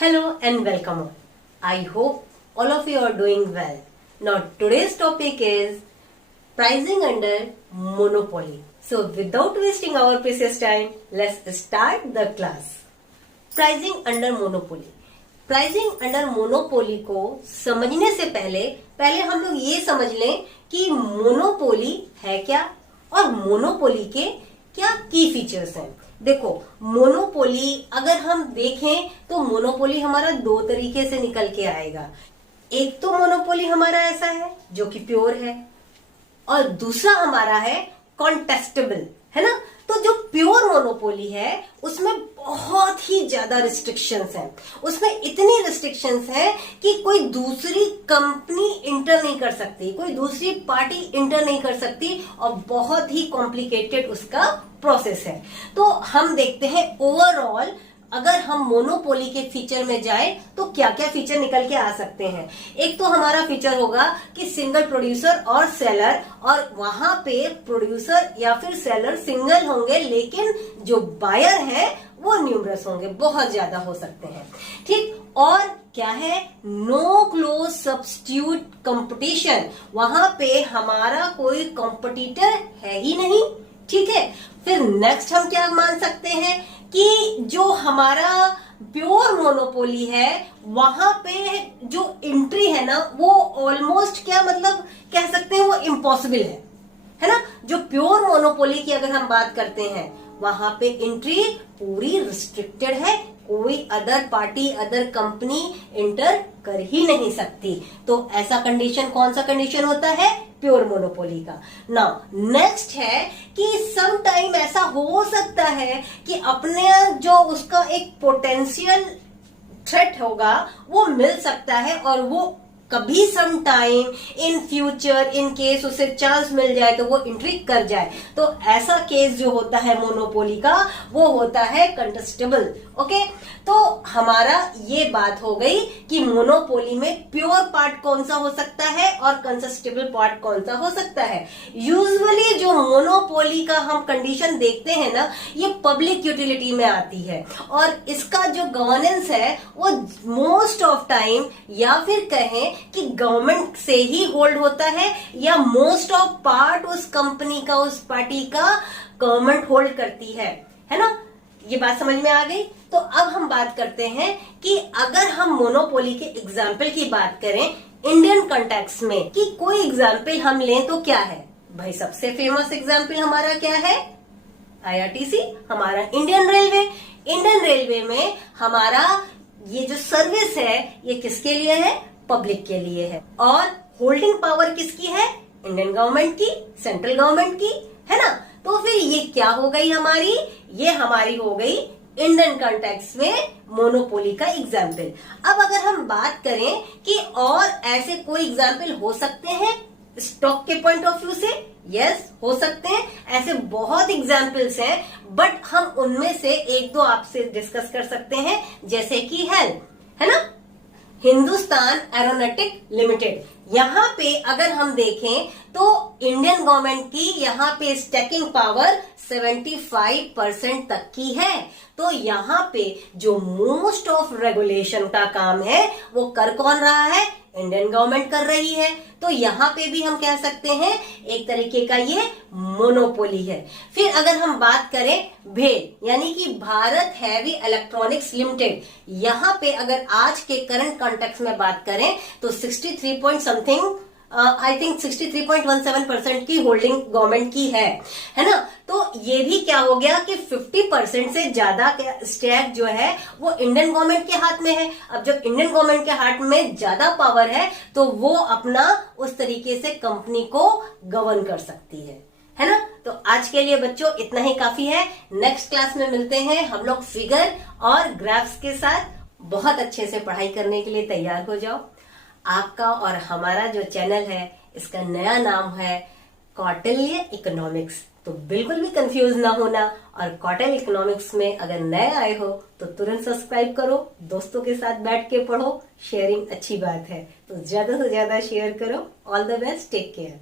Hello and welcome all. I hope all of you are doing well. Now today's topic is pricing under monopoly. So without wasting our precious time, let's start the class. Pricing under monopoly. Pricing under monopoly को समझने से पहले हम लोग ये समझ लें कि मोनोपोली है क्या और मोनोपोली के क्या की फीचर्स हैं। देखो, मोनोपोली अगर हम देखें तो मोनोपोली हमारा दो तरीके से निकल के आएगा। एक तो मोनोपोली हमारा ऐसा है जो कि प्योर है और दूसरा हमारा है कॉन्टेस्टेबल, है ना। तो जो प्योर मोनोपोली है उसमें बहुत ही ज्यादा रिस्ट्रिक्शंस हैं। उसमें इतनी रिस्ट्रिक्शंस हैं कि कोई दूसरी कंपनी इंटर नहीं कर सकती, कोई दूसरी पार्टी इंटर नहीं कर सकती और बहुत ही कॉम्प्लिकेटेड उसका प्रोसेस है। तो हम देखते हैं ओवरऑल अगर हम मोनोपोली के फीचर में जाए तो क्या क्या फीचर निकल के आ सकते हैं। एक तो हमारा फीचर होगा कि सिंगल प्रोड्यूसर और सेलर, और वहां पे प्रोड्यूसर या फिर सेलर सिंगल होंगे लेकिन जो बायर है वो न्यूमरस होंगे, बहुत ज्यादा हो सकते हैं। ठीक, और क्या है, नो क्लोज सब्स्टिट्यूट कंपटीशन, वहां पे हमारा कोई कॉम्पिटिटर है ही नहीं। ठीक है, फिर नेक्स्ट हम क्या मान सकते हैं कि जो हमारा प्योर मोनोपोली है वहां पे जो एंट्री है ना वो ऑलमोस्ट क्या मतलब कह सकते हैं वो इम्पॉसिबल है ना। जो प्योर मोनोपोली की अगर हम बात करते हैं वहां पे एंट्री पूरी रिस्ट्रिक्टेड है, कोई other party other company inter कर ही नहीं सकती। तो ऐसा कंडीशन कौन सा कंडीशन होता है, प्योर मोनोपोली का। नाउ नेक्स्ट है कि सम टाइम ऐसा हो सकता है कि अपने जो उसका एक पोटेंशियल थ्रेट होगा वो मिल सकता है और वो कभी some time in future in case उसे चांस मिल जाए तो वो एंट्री कर जाए। तो ऐसा केस जो होता है मोनोपोली का वो होता है कंटेस्टेबल। ओके, तो हमारा ये बात हो गई कि मोनोपोली में प्योर पार्ट कौन सा हो सकता है और कंटेस्टेबल पार्ट कौन सा हो सकता है। यूजुअली जो मोनोपोली का हम कंडीशन देखते हैं ना ये पब्लिक यूटिलिटी में आती है और इसका जो गवर्नेंस है वो मोस्ट ऑफ टाइम या फिर कहें कि गवर्नमेंट से ही होल्ड होता है या मोस्ट ऑफ पार्ट उस कंपनी का उस पार्टी का गवर्नमेंट होल्ड करती है ना। ये बात समझ में आ गई। तो अब हम बात करते हैं कि अगर हम मोनोपोली के एग्जाम्पल की बात करें इंडियन कॉन्टेक्स्ट में कि कोई एग्जाम्पल हम लें तो क्या है भाई। सबसे फेमस एग्जाम्पल हमारा क्या है, आईआरटीसी, हमारा इंडियन रेलवे। इंडियन रेलवे में हमारा ये जो सर्विस है ये किसके लिए है, पब्लिक के लिए है। और होल्डिंग पावर किसकी है, इंडियन गवर्नमेंट की, सेंट्रल गवर्नमेंट की, है ना। तो फिर ये क्या हो गई हमारी, ये हमारी हो गई इंडियन कॉन्टेक्स्ट में मोनोपोली का एग्जाम्पल। अब अगर हम बात करें कि और ऐसे कोई एग्जाम्पल हो सकते हैं स्टॉक के पॉइंट ऑफ व्यू से, यस हो सकते हैं, ऐसे बहुत एग्जाम्पल्स हैं, बट हम उनमें से एक दो आपसे डिस्कस कर सकते हैं। जैसे कि है ना, हिंदुस्तान एरोनॉटिक लिमिटेड। यहाँ पे अगर हम देखें तो इंडियन गवर्नमेंट की यहाँ पे स्टैकिंग पावर 75% तक की है। तो यहाँ पे जो मोस्ट ऑफ रेगुलेशन का काम है वो कर कौन रहा है, इंडियन गवर्नमेंट कर रही है। तो यहाँ पे भी हम कह सकते हैं एक तरीके का ये मोनोपोली है। फिर अगर हम बात करें भेल यानी कि भारत हैवी इलेक्ट्रॉनिक्स लिमिटेड, यहाँ पे अगर आज के करंट कॉन्टेक्स्ट में बात करें तो 63 पॉइंट समथिंग आई थिंक 63.17% की होल्डिंग गवर्नमेंट की है ना। तो ये भी क्या हो गया कि 50% से ज्यादा स्टैक जो है वो इंडियन गवर्नमेंट के हाथ में है। अब जब इंडियन गवर्नमेंट के हाथ में ज्यादा पावर है तो वो अपना उस तरीके से कंपनी को गवर्न कर सकती है ना। तो आज के लिए बच्चों इतना ही काफी है। नेक्स्ट क्लास में मिलते हैं हम लोग फिगर और ग्राफ्स के साथ। बहुत अच्छे से पढ़ाई करने के लिए तैयार हो जाओ। आपका और हमारा जो चैनल है इसका नया नाम है कौटिल्य इकोनॉमिक्स। तो बिल्कुल भी कंफ्यूज ना होना, और कौटिल्य इकोनॉमिक्स में अगर नए आए हो तो तुरंत सब्सक्राइब करो, दोस्तों के साथ बैठ के पढ़ो। शेयरिंग अच्छी बात है तो ज्यादा से ज्यादा शेयर करो। All the best, take care.